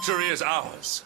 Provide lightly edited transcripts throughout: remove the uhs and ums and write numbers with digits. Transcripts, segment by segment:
Victory is ours.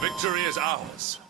Victory is ours.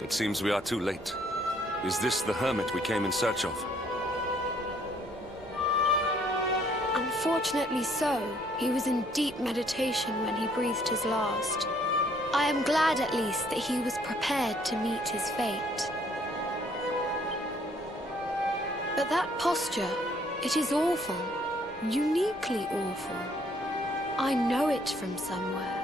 It seems we are too late. Is this the hermit we came in search of? Unfortunately so. He was in deep meditation when he breathed his last. I am glad at least that he was prepared to meet his fate. But that posture, it is awful. Uniquely awful. I know it from somewhere.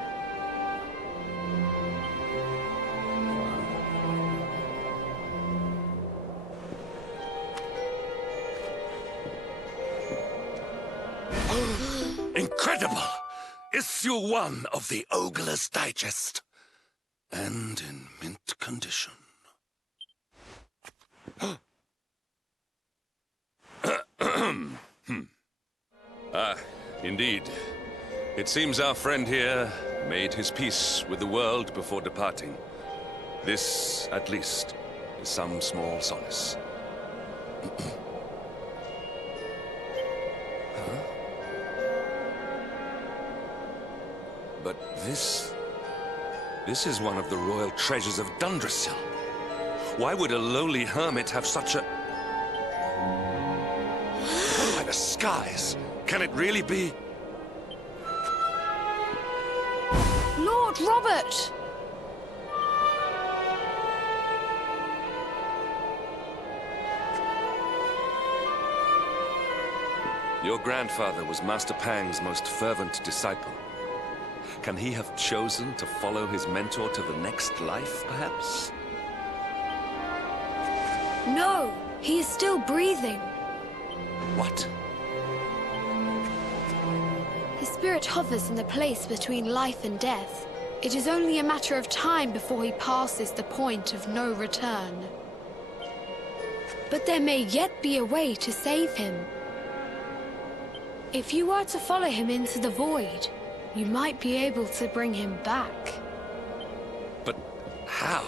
Incredible! Issue 1 of the Ogre's Digest. And in mint condition. Indeed. It seems our friend here made his peace with the world before departing. This, at least, is some small solace. But this This is one of the royal treasures of Dundrasil. Why would a lowly hermit have such a... By the skies! Can it really be? Lord Robert! Your grandfather was Master Pang's most fervent disciple. Can he have chosen to follow his mentor to the next life, perhaps? No, he is still breathing. What? His spirit hovers in the place between life and death. It is only a matter of time before he passes the point of no return. But there may yet be a way to save him. If you were to follow him into the void, you might be able to bring him back. But how?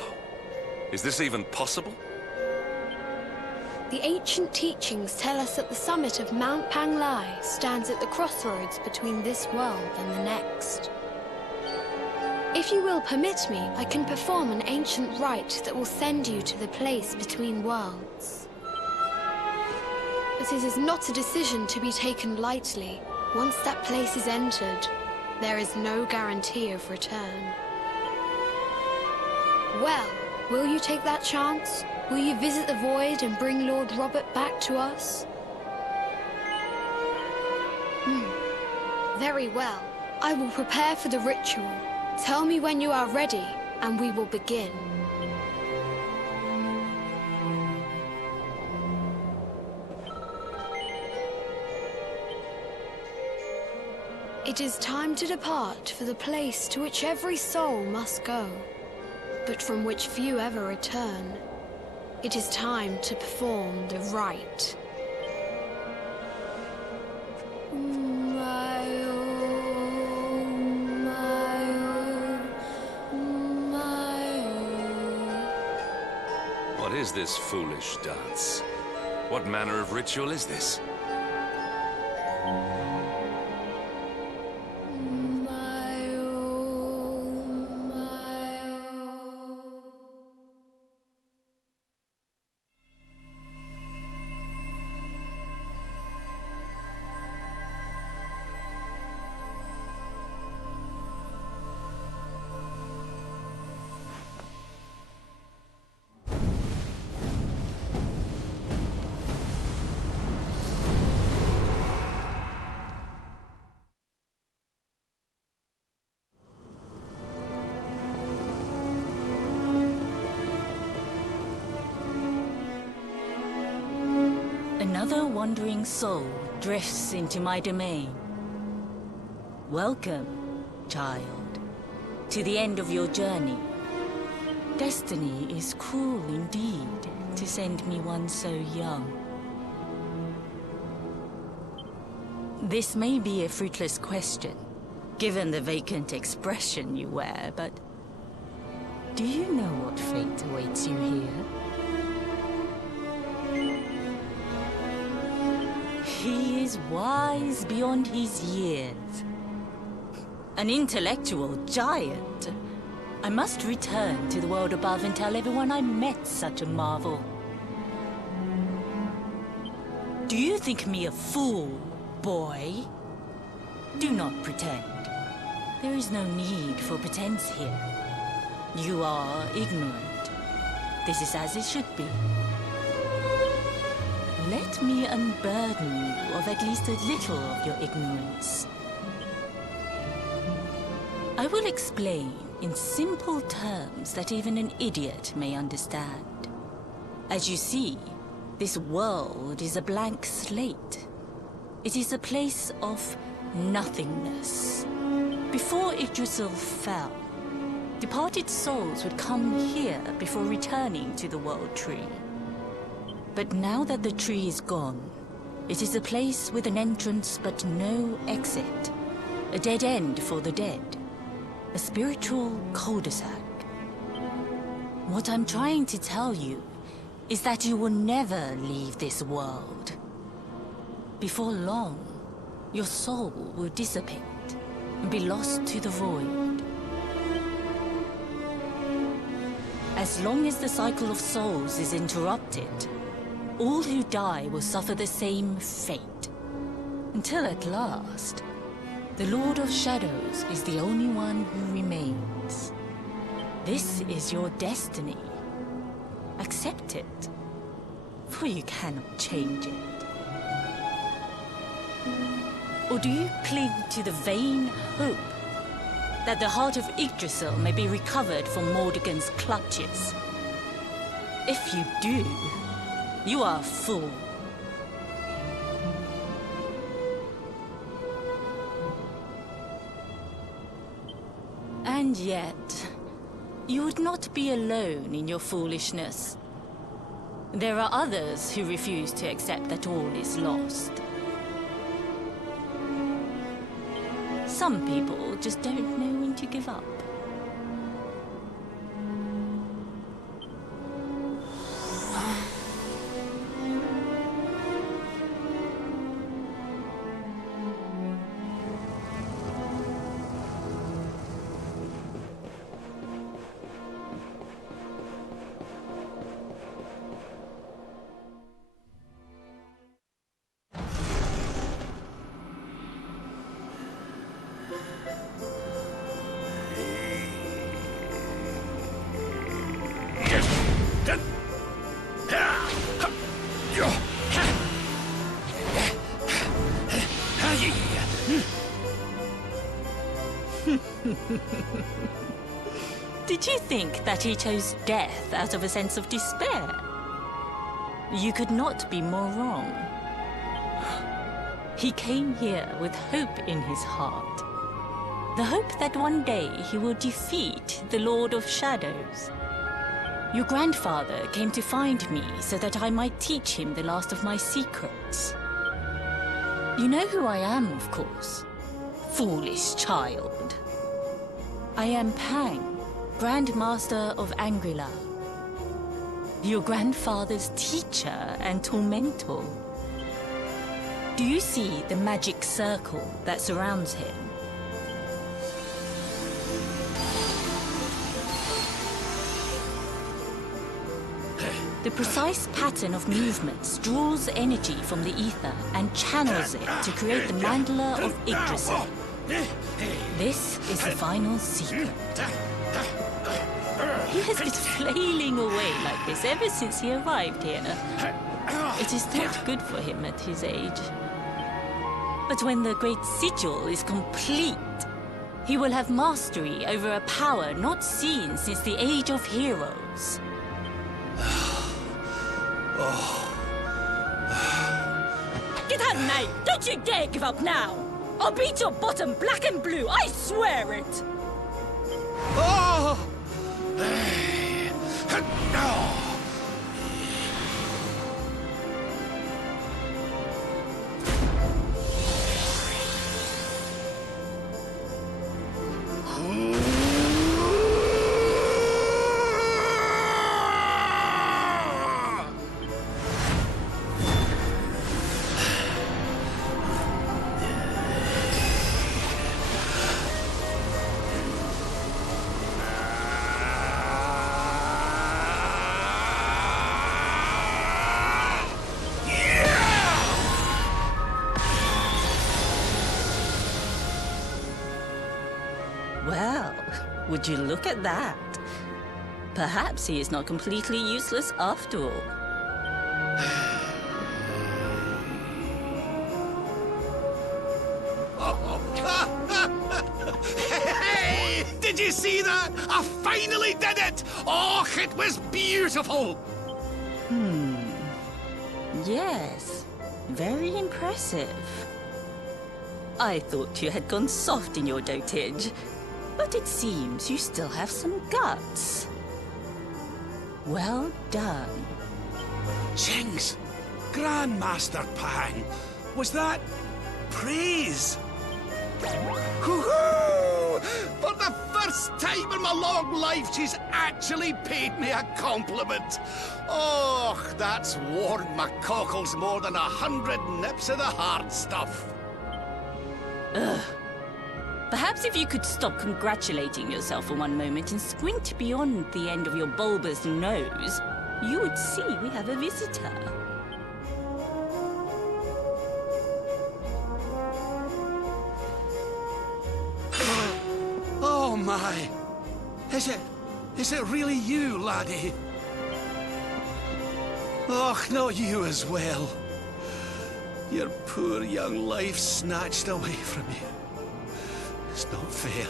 Is this even possible? The ancient teachings tell us that the summit of Mount Panglai stands at the crossroads between this world and the next. If you will permit me, I can perform an ancient rite that will send you to the place between worlds. But it is not a decision to be taken lightly. Once that place is entered, there is no guarantee of return. Well, will you take that chance? Will you visit the void and bring Lord Robert back to us? Very well. I will prepare for the ritual. Tell me when you are ready, and we will begin. It is time to depart for the place to which every soul must go, but from which few ever return. It is time to perform the rite. What is this foolish dance? What manner of ritual is this? Another wandering soul drifts into my domain. Welcome, child, to the end of your journey. Destiny is cruel indeed to send me one so young. This may be a fruitless question, given the vacant expression you wear, but do you know what fate awaits you here? He is wise beyond his years. An intellectual giant. I must return to the world above and tell everyone I met such a marvel. Do you think me a fool, boy? Do not pretend. There is no need for pretense here. You are ignorant. This is as it should be. Let me unburden you of at least a little of your ignorance. I will explain in simple terms that even an idiot may understand. As you see, this world is a blank slate. It is a place of nothingness. Before Yggdrasil fell, departed souls would come here before returning to the World Tree. But now that the tree is gone, it is a place with an entrance but no exit. A dead end for the dead. A spiritual cul-de-sac. What I'm trying to tell you is that you will never leave this world. Before long, your soul will dissipate and be lost to the void. As long as the cycle of souls is interrupted, all who die will suffer the same fate. Until at last, the Lord of Shadows is the only one who remains. This is your destiny. Accept it, for you cannot change it. Or do you cling to the vain hope that the heart of Yggdrasil may be recovered from Mordegon's clutches? If you do, you are a fool. And yet, you would not be alone in your foolishness. There are others who refuse to accept that all is lost. Some people just don't know when to give up. Did you think that he chose death out of a sense of despair? You could not be more wrong. He came here with hope in his heart. The hope that one day he will defeat the Lord of Shadows. Your grandfather came to find me so that I might teach him the last of my secrets. You know who I am, of course. Foolish child. I am Pang, Grand Master of Angrila. Your grandfather's teacher and tormentor. Do you see the magic circle that surrounds him? The precise pattern of movements draws energy from the ether and channels it to create the mandala of Yggdrasil. This is the final secret. He has been flailing away like this ever since he arrived here. It is not good for him at his age. But when the great sigil is complete, he will have mastery over a power not seen since the Age of Heroes. Get out, mate! Don't you dare give up now! I'll beat your bottom black and blue, I swear it! Oh! Well, would you look at that? Perhaps he is not completely useless after all. Hey! Did you see that? I finally did it! Oh, it was beautiful! Yes, very impressive. I thought you had gone soft in your dotage, but it seems you still have some guts. Well done. Jinx! Grandmaster Pang! Was that praise? Hoo-hoo! For the first time in my long life, she's actually paid me a compliment. Oh, that's warmed my cockles more than 100 nips of the hard stuff. Perhaps if you could stop congratulating yourself for one moment and squint beyond the end of your bulbous nose, you would see we have a visitor. Oh my! Is it really you, laddie? Och, not you as well. Your poor young life snatched away from you. It's not fair.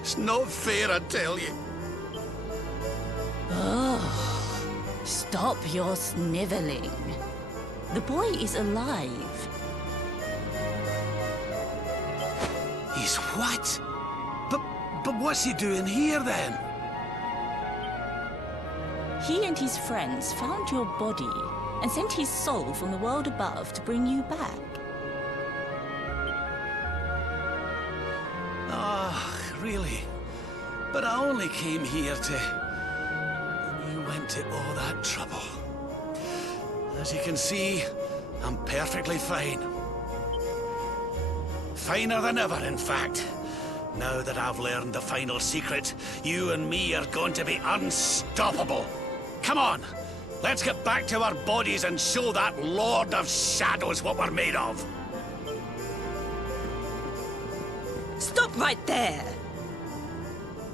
It's not fair, I tell you. Oh, stop your sniveling. The boy is alive. He's what? But what's he doing here then? He and his friends found your body and sent his soul from the world above to bring you back. Ah, really? But I only came here to... And you went to all that trouble. As you can see, I'm perfectly fine. Finer than ever, in fact. Now that I've learned the final secret, you and me are going to be unstoppable. Come on, let's get back to our bodies and show that Lord of Shadows what we're made of. Stop right there!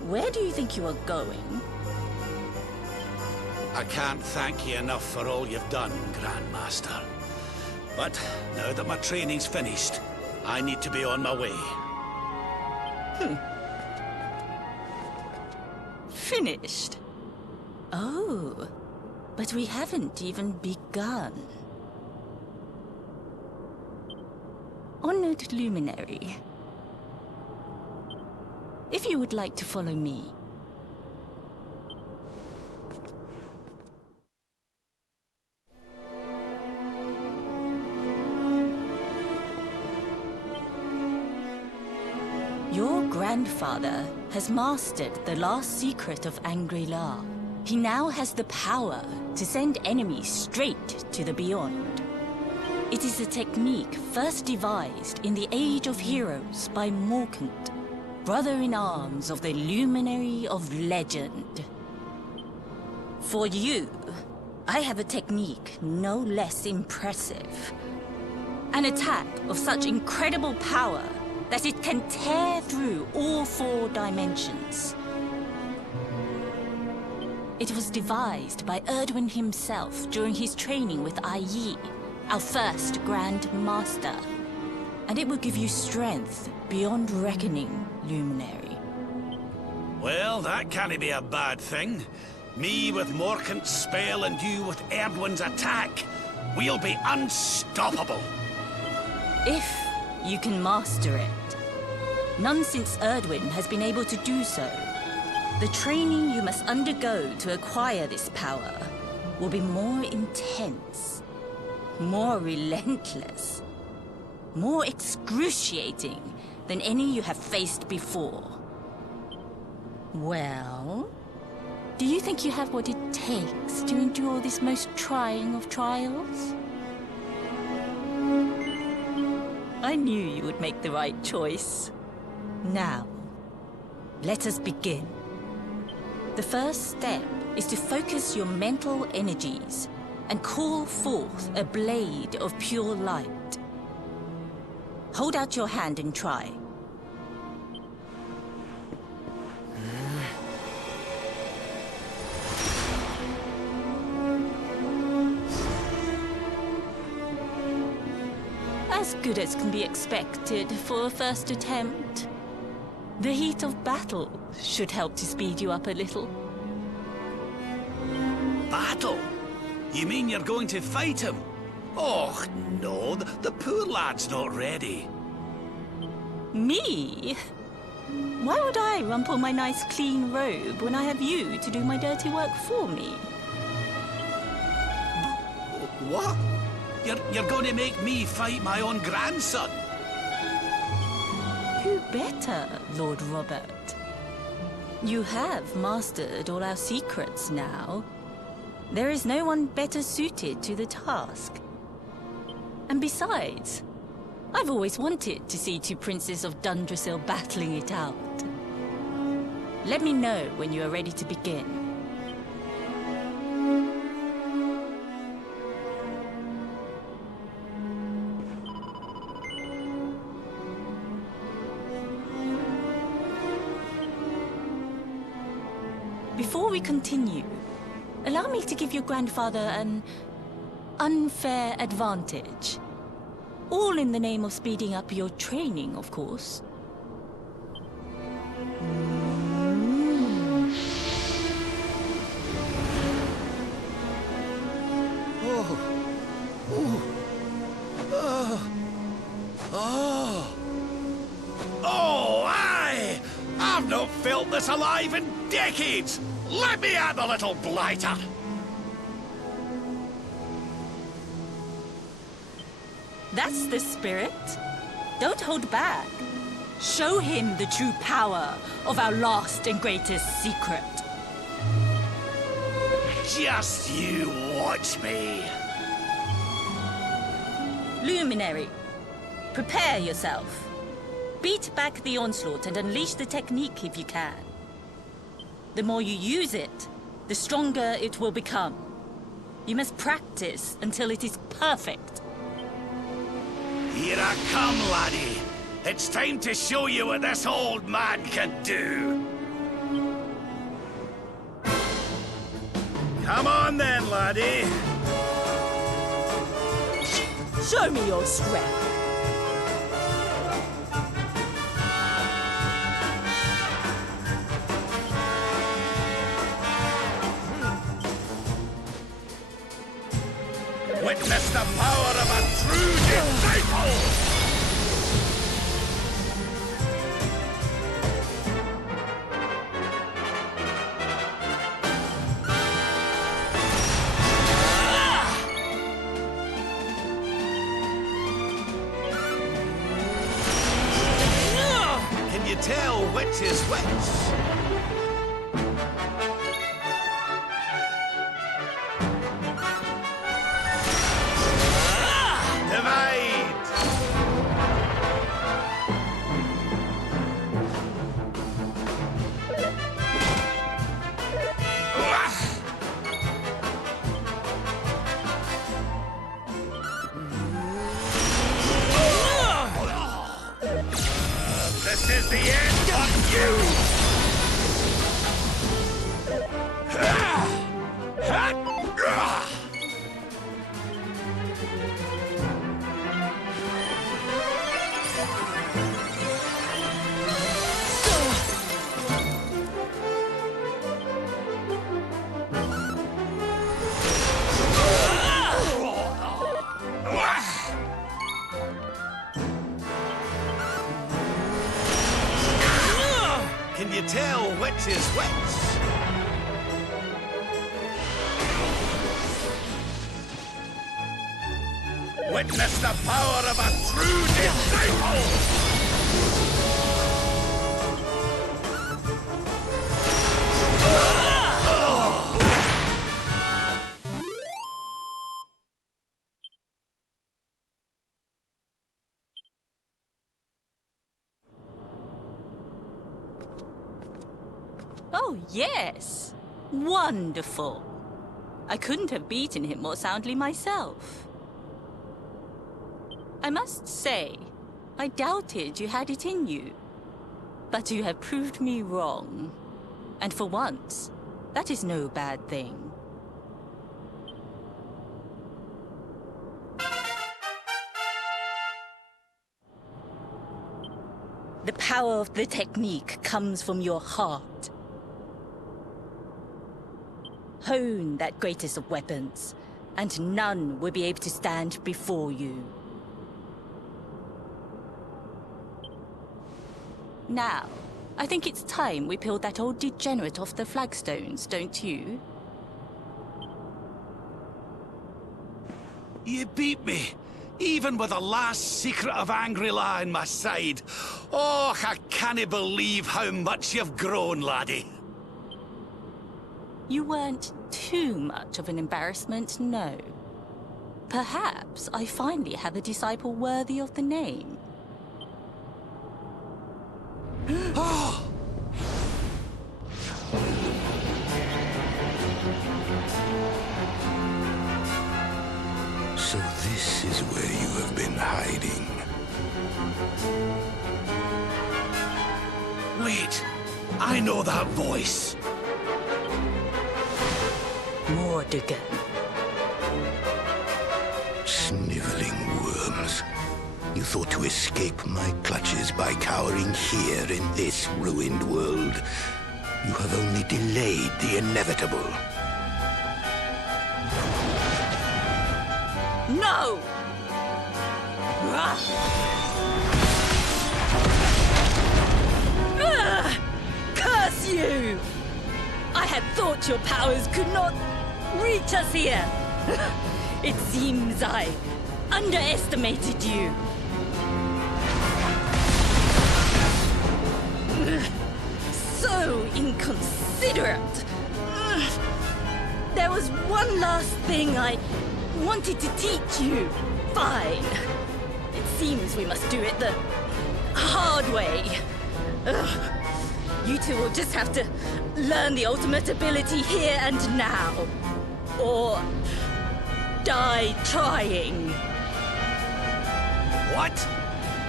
Where do you think you are going? I can't thank you enough for all you've done, Grandmaster. But now that my training's finished, I need to be on my way. Finished? Oh, but we haven't even begun. Honored Luminary, if you would like to follow me. Your grandfather has mastered the last secret of Angri-La. He now has the power to send enemies straight to the beyond. It is a technique first devised in the Age of Heroes by Morkant, brother-in-arms of the Luminary of Legend. For you, I have a technique no less impressive. An attack of such incredible power that it can tear through all 4 dimensions. It was devised by Erdwin himself during his training with Yi, our first Grand Master. And it will give you strength beyond reckoning, Luminary. Well, that can't be a bad thing. Me with Morkant's spell and you with Erdwin's attack. We'll be unstoppable. If you can master it. None since Erdwin has been able to do so. The training you must undergo to acquire this power will be more intense, more relentless, more excruciating than any you have faced before. Well, do you think you have what it takes to endure this most trying of trials? I knew you would make the right choice. Now, let us begin. The first step is to focus your mental energies and call forth a blade of pure light. Hold out your hand and try. As good as can be expected for a first attempt. The heat of battle should help to speed you up a little. Battle? You mean you're going to fight him? Oh, no, the poor lad's not ready. Me? Why would I rumple my nice clean robe when I have you to do my dirty work for me? What? You're going to make me fight my own grandson? Who better, Lord Robert? You have mastered all our secrets now. There is no one better suited to the task. And besides, I've always wanted to see two princes of Dundrasil battling it out. Let me know when you are ready to begin. Before we continue, allow me to give your grandfather an unfair advantage. All in the name of speeding up your training, of course. Oh, aye! I've not felt this alive in decades! Let me at the little blighter! That's the spirit. Don't hold back. Show him the true power of our last and greatest secret. Just you watch me. Luminary, prepare yourself. Beat back the onslaught and unleash the technique if you can. The more you use it, the stronger it will become. You must practice until it is perfect. Here I come, laddie. It's time to show you what this old man can do. Come on then, laddie. Show me your strength. Witness the power of a true disciple! Can you tell which is which? This is the end of you! Can you tell which is which? Witness the power of a true disciple! Oh, yes. Wonderful. I couldn't have beaten him more soundly myself. I must say, I doubted you had it in you. But you have proved me wrong. And for once, that is no bad thing. The power of the technique comes from your heart. Hone that greatest of weapons, and none will be able to stand before you. Now, I think it's time we peeled that old degenerate off the flagstones, don't you? You beat me, even with the last secret of Angry-La in my side. Oh, I can't believe how much you've grown, laddie. You weren't too much of an embarrassment, no. Perhaps I finally have a disciple worthy of the name. So this is where you have been hiding. Wait, I know that voice. Mordigan. Sniveling worms. You thought to escape my clutches by cowering here in this ruined world. You have only delayed the inevitable. No! Curse you! I had thought your powers could not reach us here. It seems I underestimated you. So inconsiderate. There was one last thing I wanted to teach you. Fine. It seems we must do it the hard way. You two will just have to learn the ultimate ability here and now. Or die trying. What?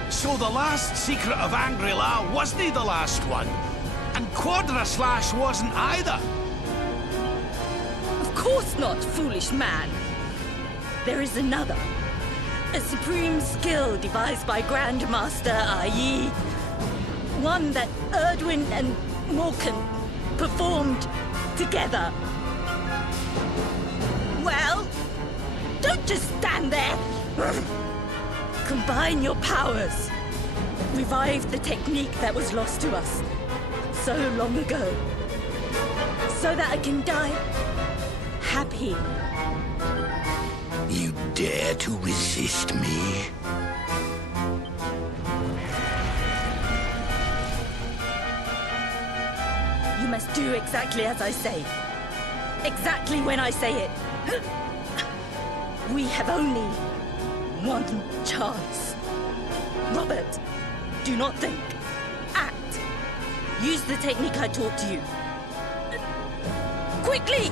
So the last secret of Angri-La wasn't the last one? And Quadra-Slash wasn't either? Of course not, foolish man. There is another. A supreme skill devised by Grandmaster, i.e. one that Erdwin and Morkan performed together. Well, don't just stand there. Combine your powers. Revive the technique that was lost to us so long ago. So that I can die happy. You dare to resist me? You must do exactly as I say. Exactly when I say it. We have only one chance. Robert, do not think. Act. Use the technique I taught you. Quickly!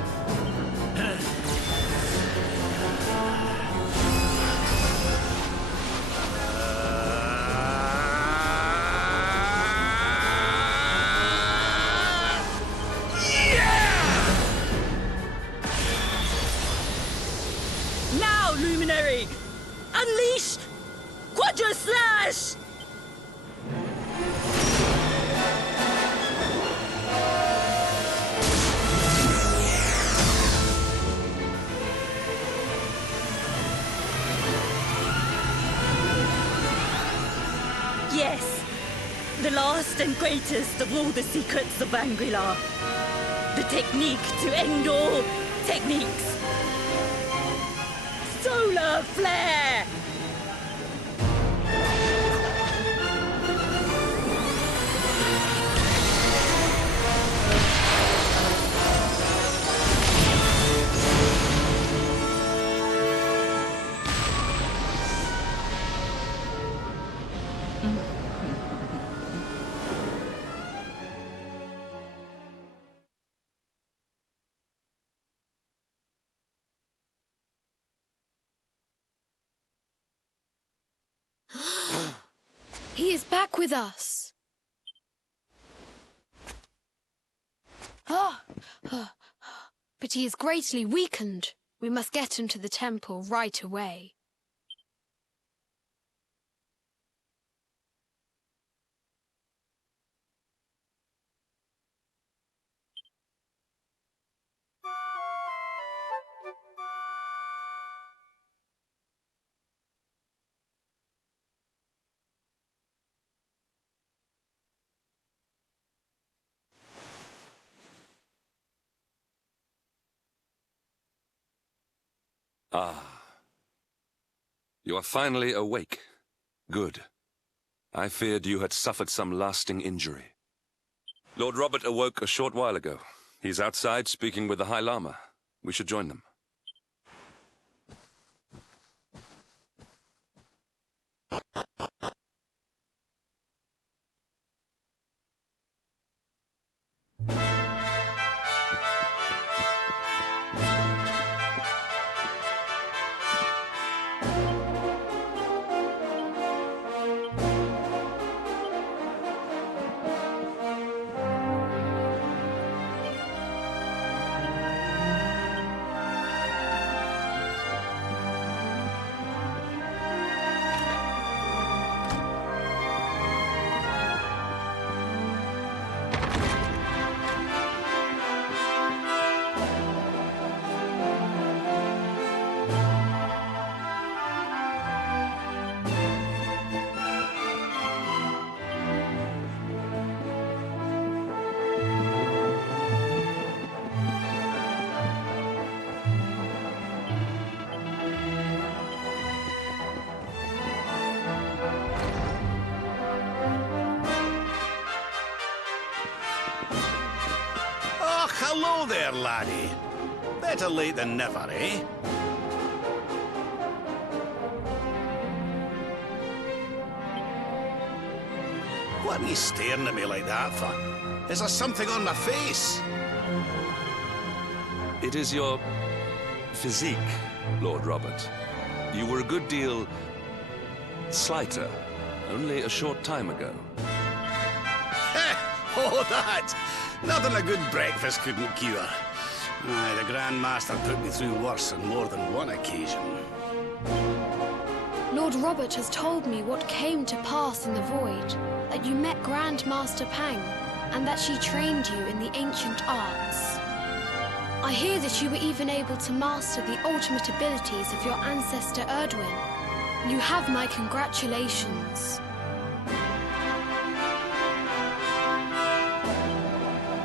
Now, Luminary! Unleash Quadra-Slash! Yes, the last and greatest of all the secrets of Angri-La. The technique to end all techniques. Solar Flare! He is back with us. But he is greatly weakened. We must get him to the temple right away. Ah. You are finally awake. Good. I feared you had suffered some lasting injury. Lord Robert awoke a short while ago. He's outside speaking with the High Lama. We should join them. Oh, hello there, laddie. Better late than never, eh? What are you staring at me like that for? Is there something on my face? It is your physique, Lord Robert. You were a good deal slighter only a short time ago. Oh, that! Nothing a good breakfast couldn't cure. Aye, the Grand Master put me through worse on more than one occasion. Lord Robert has told me what came to pass in the Void, that you met Grand Master Pang, and that she trained you in the ancient arts. I hear that you were even able to master the ultimate abilities of your ancestor Erdwin. You have my congratulations.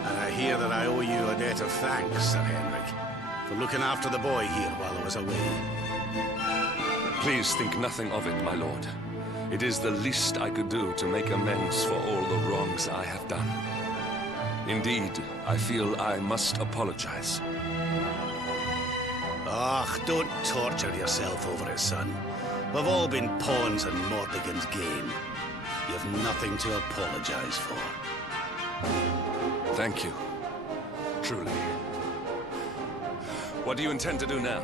I hear that I owe you a debt of thanks, Sir Henrik, for looking after the boy here while I was away. Please think nothing of it, my lord. It is the least I could do to make amends for all the wrongs I have done. Indeed, I feel I must apologize. Ah, don't torture yourself over it, son. We've all been pawns in Mordegon's game. You've nothing to apologize for. Thank you. Truly. What do you intend to do now?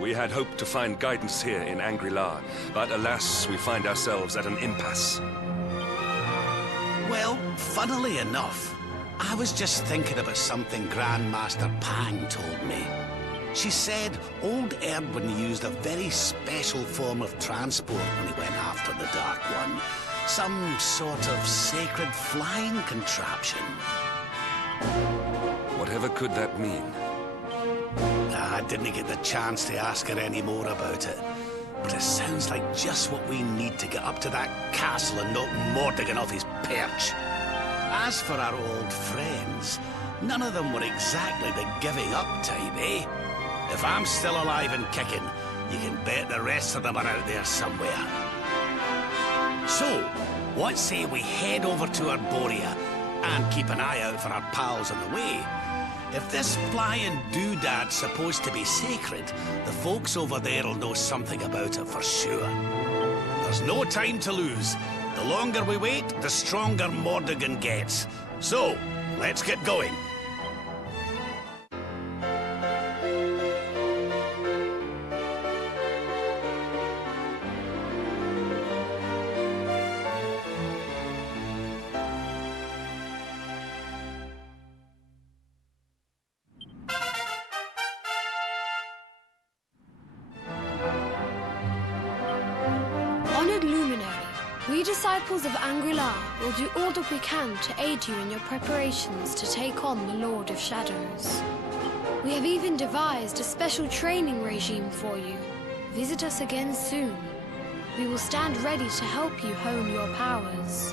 We had hoped to find guidance here in Angri-La, but alas, we find ourselves at an impasse. Well, funnily enough, I was just thinking about something Grandmaster Pang told me. She said old Erdwin used a very special form of transport when he went after the Dark One. Some sort of sacred flying contraption. Whatever could that mean? I didn't get the chance to ask her any more about it. But it sounds like just what we need to get up to that castle and knock Mordegon off his perch. As for our old friends, none of them were exactly the giving up type, eh? If I'm still alive and kicking, you can bet the rest of them are out there somewhere. So, what say we head over to Arborea and keep an eye out for our pals on the way? If this flying doodad's supposed to be sacred, the folks over there'll know something about it for sure. There's no time to lose. The longer we wait, the stronger Mordegon gets. So, let's get going. Honored Luminary, we disciples of Angri-La will do all that we can to aid you in your preparations to take on the Lord of Shadows. We have even devised a special training regime for you. Visit us again soon. We will stand ready to help you hone your powers.